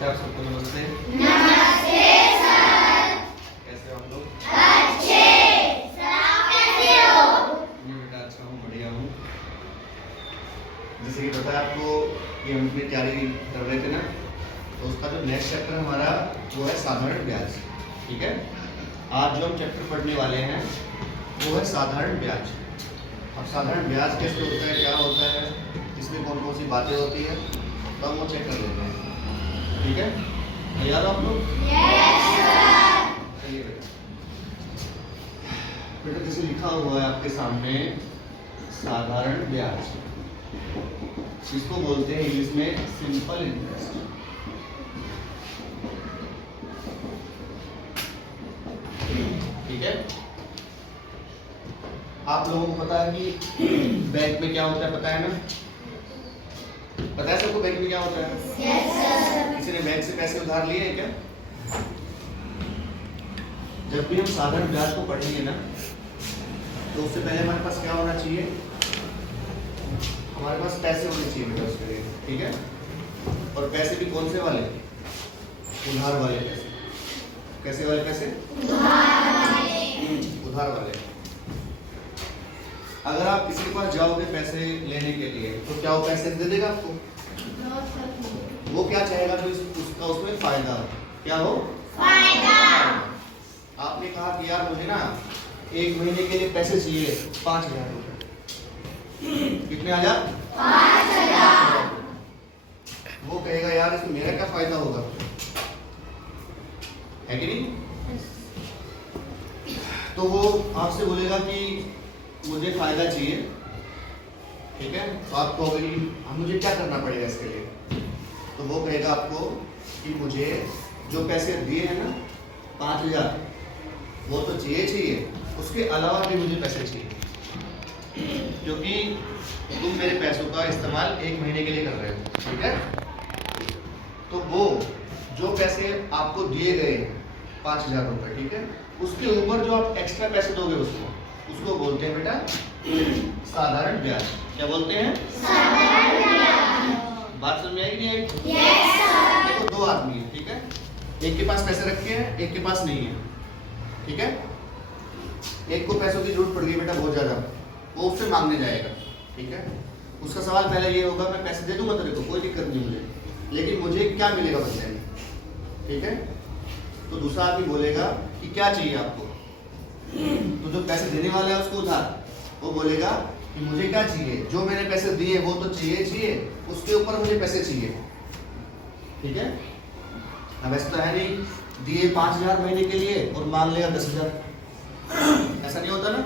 बेटा आप सबको नमस्ते। नमस्ते सर। कैसे हो आप लोग? अच्छे। सर आप कैसे हो? मैं बेटा अच्छा हूँ, बढ़िया हूँ। जैसे कि पता है आपको कि हम अपनी तैयारी कर रहे थे ना, तो उसका जो नेक्स्ट चैप्टर हमारा वो है साधारण ब्याज। ठीक है, आज जो हम चैप्टर पढ़ने वाले हैं वो है साधारण ब्याज। अब साधारण ब्याज कैसे होता है, क्या होता है, इसमें कौन कौन सी बातें होती है, तो हम वो चेक कर लेते हैं। ठीक है, तैयार हो आप लोग? Yes sir. चलिए बेटा, बेटा जैसे लिखा हुआ है आपके सामने साधारण ब्याज, इसको बोलते हैं इंग्लिश में सिंपल इंटरेस्ट। ठीक है, आप लोगों को पता है कि बैंक में क्या होता है, पता है ना? पता है सबको बैंक में क्या होता है? Yes sir. किसी ने बैंक से पैसे उधार लिए हैं क्या? जब भी हम साधारण ब्याज को पढ़ेंगे ना, तो उससे पहले हमारे पास क्या होना चाहिए? हमारे पास पैसे होने चाहिए बेटा उसके लिए। ठीक है, और पैसे भी कौन से वाले? उधार वाले पैसे। कैसे वाले पैसे? उधार वाले। अगर आप किसी के पास जाओगे पैसे लेने के लिए, तो क्या वो पैसे दे देगा आपको? वो क्या चाहेगा तो उसका उसमें फायदा हो। क्या हो? फायदा। आपने कहा कि यार मुझे ना 1 महीने के लिए पैसे चाहिए 5,000 रुपए। कितने हजार? 5,000। वो कहेगा यार इसमें मेरा क्या फायदा होगा, है कि नहीं? तो वो आपसे बोलेगा कि मुझे फायदा चाहिए। ठीक है, तो आप कहोगे कि मुझे क्या करना पड़ेगा इसके लिए? तो वो कहेगा आपको कि मुझे जो पैसे दिए हैं ना 5,000, वो तो चाहिए, उसके अलावा भी मुझे पैसे चाहिए, क्योंकि तुम मेरे पैसों का इस्तेमाल 1 महीने के लिए कर रहे हो। ठीक है, तो वो जो पैसे आपको दिए गए 5,000 रुपए, ठीक है, उसके ऊपर जो आप एक्स्ट्रा पैसे दोगे उसको बोलते हैं बेटा साधारण ब्याज। क्या बोलते हैं? साधारण ब्याज। बात समझ में आई कि नहीं आई? Yes sir. देखो, 2 आदमी है, ठीक है, एक के पास पैसे रखे हैं, एक के पास नहीं है। ठीक है, एक को पैसों की जरूरत पड़ गई बेटा बहुत ज्यादा, वो उससे मांगने जाएगा। ठीक है, उसका सवाल पहले ये होगा मैं पैसे दे दूंगा तेरे को, कोई दिक्कत नहीं मुझे, लेकिन मुझे क्या मिलेगा बदले में? ठीक है, तो दूसरा आदमी बोलेगा कि क्या चाहिए आपको? तो जो पैसे देने वाला है उसको उधार, वो बोलेगा कि मुझे क्या चाहिए, जो मैंने पैसे दिए वो तो चाहिए, उसके ऊपर मुझे पैसे चाहिए। ठीक है, अब ऐसा तो है नहीं दिए 5,000 महीने के लिए और मांग लेगा 10,000, ऐसा नहीं होता ना।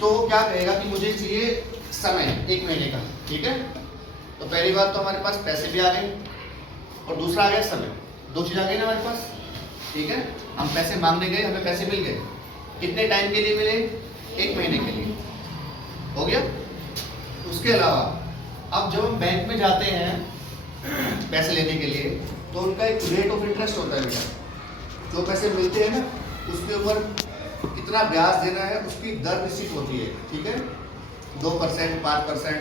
तो वो क्या कहेगा कि मुझे चाहिए समय 1 महीने का। ठीक है, तो पहली बात तो हमारे पास पैसे भी आ गए और दूसरा आ गया समय, 2 चीज आ गई ना हमारे पास। ठीक है, हम पैसे मांगने गए, हमें पैसे मिल गए, कितने टाइम के लिए मिले? 1 महीने के लिए, हो गया। उसके अलावा अब जब हम बैंक में जाते हैं पैसे लेने के लिए, तो उनका एक रेट ऑफ इंटरेस्ट होता है बेटा, जो पैसे मिलते हैं ना उसके ऊपर कितना ब्याज देना है उसकी दर निश्चित होती है। ठीक है, 2%, 5%,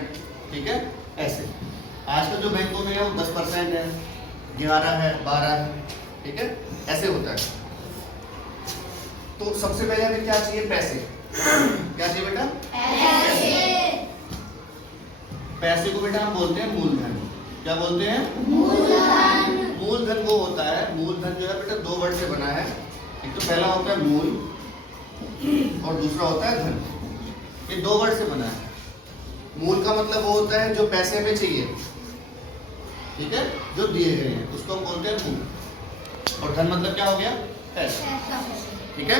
ठीक है, ऐसे। आजकल जो बैंकों में है वो 10% है, 11 है, 12 है। ठीक है, ऐसे होता है। तो सबसे पहले हमें क्या चाहिए? पैसे। क्या चाहिए बेटा? पैसे को बेटा हम बोलते हैं मूलधन। क्या बोलते हैं? मूलधन। मूलधन वो होता है, मूलधन जो है बेटा 2 वर्ड से बना है। एक तो पहला होता है मूल और दूसरा होता है धन। ये 2 वर्ड से बना है। मूल का मतलब वो होता है जो पैसे हमें चाहिए, ठीक है, जो दिए गए हैं उसको हम बोलते हैं मूल, और धन मतलब क्या हो गया? पैसा। ठीक है,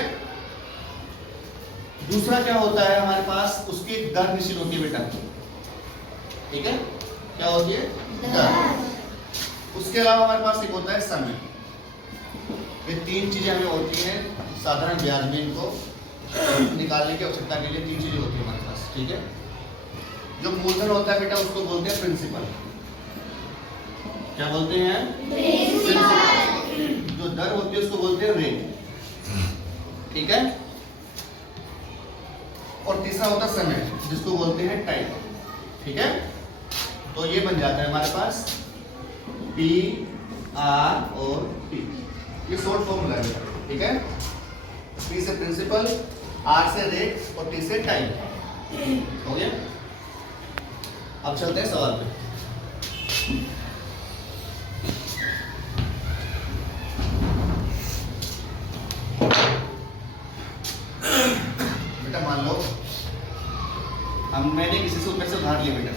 दूसरा क्या होता है हमारे पास? उसकी एक दर निश्चित होती है बेटा। ठीक है, क्या होती है? दर। उसके अलावा हमारे पास एक होता है समय। ये 3 चीजें हमें होती हैं साधारण ब्याज में, इनको निकालने की आवश्यकता के लिए 3 चीजें होती है हमारे पास। ठीक है, जो मूलधन होता है बेटा उसको बोलते हैं प्रिंसिपल। क्या बोलते हैं? प्रिंसिपल। जो दर होती है उसको बोलते हैं रेट। ठीक है, और तीसरा होता है समय, जिसको बोलते हैं टाइम। ठीक है, तो ये बन जाता है हमारे पास पी आर और टी, ये शॉर्ट फॉर्मूला है बेटा, ठीक है। पी से प्रिंसिपल, आर से रेट और टी से टाइम। हो गया। अब चलते हैं सवाल पे। बेटा मान लो मैंने किसी से पैसे उधार लिए बेटा,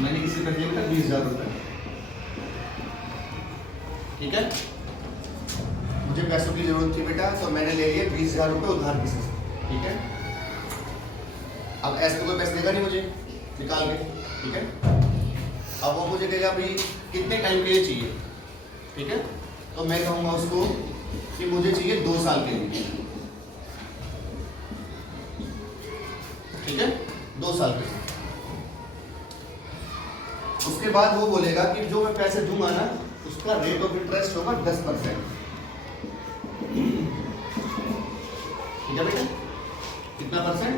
मैंने किसी से लिए बेटा 20,000 रुपये, ठीक है। मुझे पैसों की जरूरत थी बेटा, तो मैंने ले लिए 20,000 रुपये उधार किसी से, ठीक है। अब ऐसे तो कोई पैसे देगा नहीं मुझे निकाल के, ठीक है। अब वो मुझे कहेगा भाई कितने टाइम के लिए चाहिए, ठीक है। तो मैं कहूँगा उसको कि मुझे चाहिए 2 साल के लिए, ठीक है, 2 साल के लिए। उसके बाद वो बोलेगा कि जो मैं पैसे दूंगा ना उसका रेट ऑफ इंटरेस्ट होगा 10%, ठीक है बेटा। कितना परसेंट?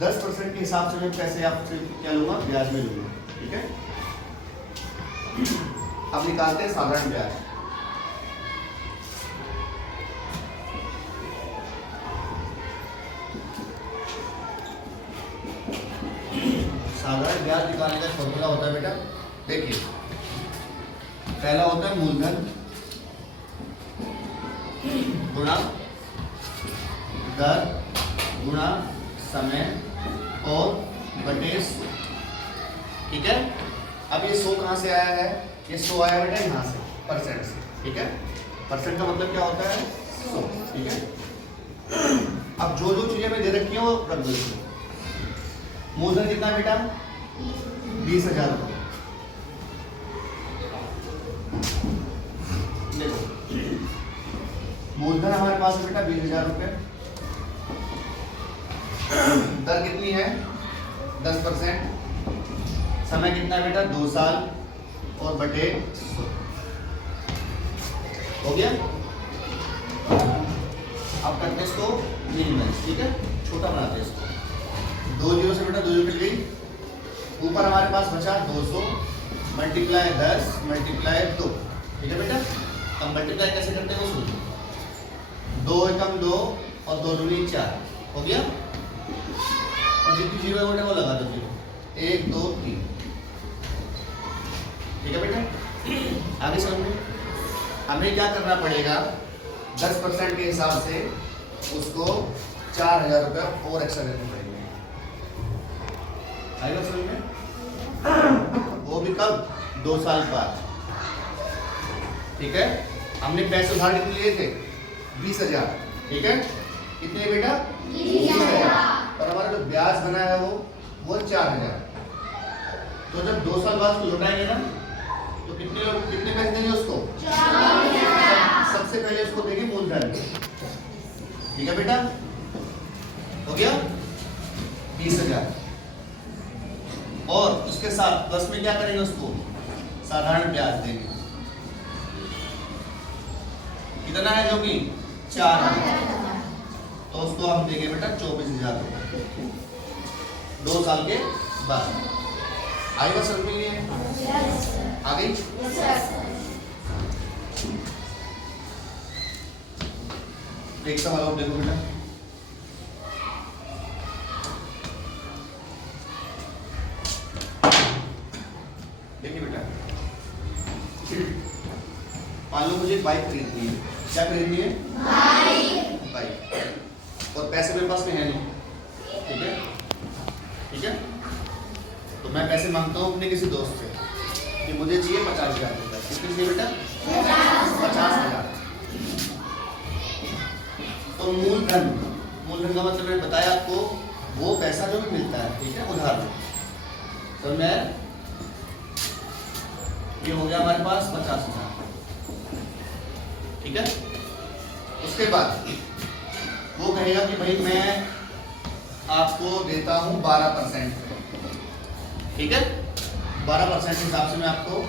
10% के हिसाब से मैं पैसे आपसे क्या लूंगा, ब्याज में लूंगा, ठीक है। अब निकालते हैं साधारण ब्याज। साधारण ब्याज निकालने का फॉर्मूला होता है बेटा, देखिए पहला होता है मूलधन गुणा दर गुणा समय और बटे 100, ठीक है। अब ये 100 कहाँ से आया है, ये 100 आया बेटा यहाँ से, परसेंट से, ठीक है। परसेंट का मतलब क्या होता है 100, ठीक है। अब जो जो चीजें मैं दे रखी है वो रख दो इसमें। मूलधन कितना बेटा 20,000 रुपये, देखो मूलधन हमारे पास है बेटा 20,000 रुपये। दर कितनी है 10%, समय कितना है बेटा 2 साल और बटे 100, हो गया। अब करते इसको मिनिमाइज, ठीक है, छोटा बनाते हैं इसको। 2 जीरो से बेटा 2 जीरो कट गई, ऊपर हमारे पास बचा 200 मल्टीप्लाई 10 मल्टीप्लाई 2, ठीक है बेटा। अब मल्टीप्लाई कैसे करते हैं वो सुनो, 2 एकम 2 और 2 दूनी 4, हो गया। और जितनी जीरो है बेटा वो लगा दो, 0 1 2 3, ठीक है बेटा। आगे समझ में हमें क्या करना पड़ेगा, 10% के हिसाब से उसको 4,000 रुपये और एक्स्ट्रा देने पड़ेंगे, आएगा समझ में। वो भी कब 2 साल बाद, ठीक है। हमने पैसे उधार कितने लिए थे 20,000, ठीक है। कितने बेटा 20,000, और हमारा जो ब्याज बना है वो 4,000। तो जब 2 साल बाद उसको लौटाएंगे ना तो कितने पैसे देंगे उसको 4,000। सबसे पहले उसको देंगे मूलधन, ठीक है बेटा, हो गया 20,000। और उसके साथ प्लस में क्या करेंगे, उसको साधारण ब्याज देंगे। कितना है जो कि 4,000, तो उसको हम देंगे बेटा 24,000 रुपये 2 साल के बाद। आई बात समझ में है? आ गई? एक सवाल और देखो बेटा, देखिए बेटा, मान लो मुझे बाइक खरीदनी है। क्या खरीदनी है? बाइक। और पैसे मेरे पास में है नहीं, ठीक है, ठीक है। तो मैं पैसे मांगता हूँ अपने किसी दोस्त से कि मुझे चाहिए 50,000 रुपये। कितने चाहिए बेटा 50,000। तो मूलधन का मतलब मैंने बताया आपको, वो पैसा जो भी मिलता है, ठीक है, उधार में। तो मैं ये हो गया हमारे पास 50,000, ठीक है। उसके बाद वो कहेगा कि भाई मैं आपको देता हूं 12%, ठीक है। 12% के हिसाब से मैं आपको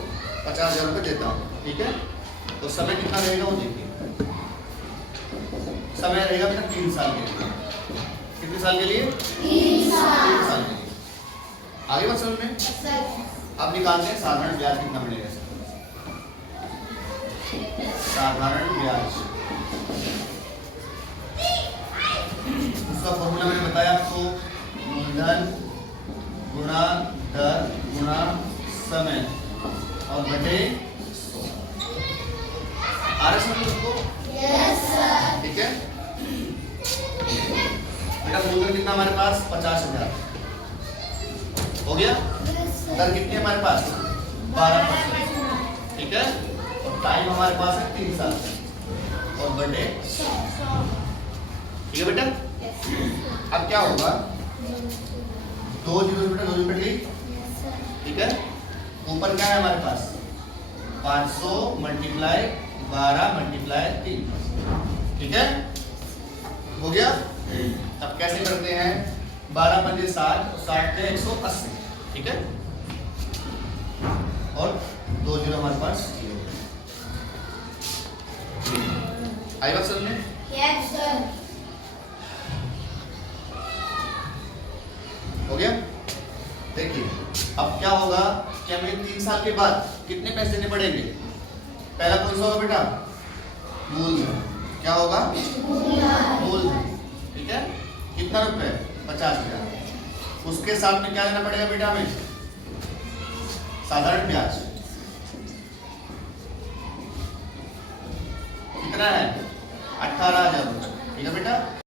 50,000 रुपये देता हूं, ठीक है। तो समय कितना रहेगा वो देखिए, समय रहेगा बेटा 3 साल के लिए। कितने साल के लिए? 3 साल के लिए। आगे बात समझ में? अब निकालते हैं साधारण ब्याज कितना मिलेगा। साधारण ब्याज उसका फॉर्मूला मैंने बताया आपको, मूलधन गुणा दर गुणा समय और बटे 100। आ रहा समझ उसको? Yes sir. ठीक है बेटा, मूलधन कितना हमारे पास 50,000 हो गया। दर कितनी है हमारे पास 12%। ठीक है, और टाइम हमारे पास है 3 साल और बटे 100। ठीक है बेटा, अब क्या होगा, 2 जीरो बेटा 2 जीरो गई। ठीक है, ऊपर क्या है हमारे पास 500 मल्टीप्लाई 12 मल्टीप्लाई 3। ठीक है, हो गया। अब कैसे करते हैं, 12 पंजे 60 और 60 के 180। ठीक है, और 2 जीरो हमारे पास ये हो गया। आई बात समझ में? Yes sir. हो गया। देखिए अब क्या होगा कि हमें 3 साल के बाद कितने पैसे देने पड़ेंगे। पहला कौन सा होगा बेटा, मूलधन। क्या होगा, मूलधन। ठीक है, कितना रुपए 50,000। उसके साथ में क्या देना पड़ेगा बेटा हमें, साधारण ब्याज। कितना है 18,000 रुपए। ठीक है बेटा,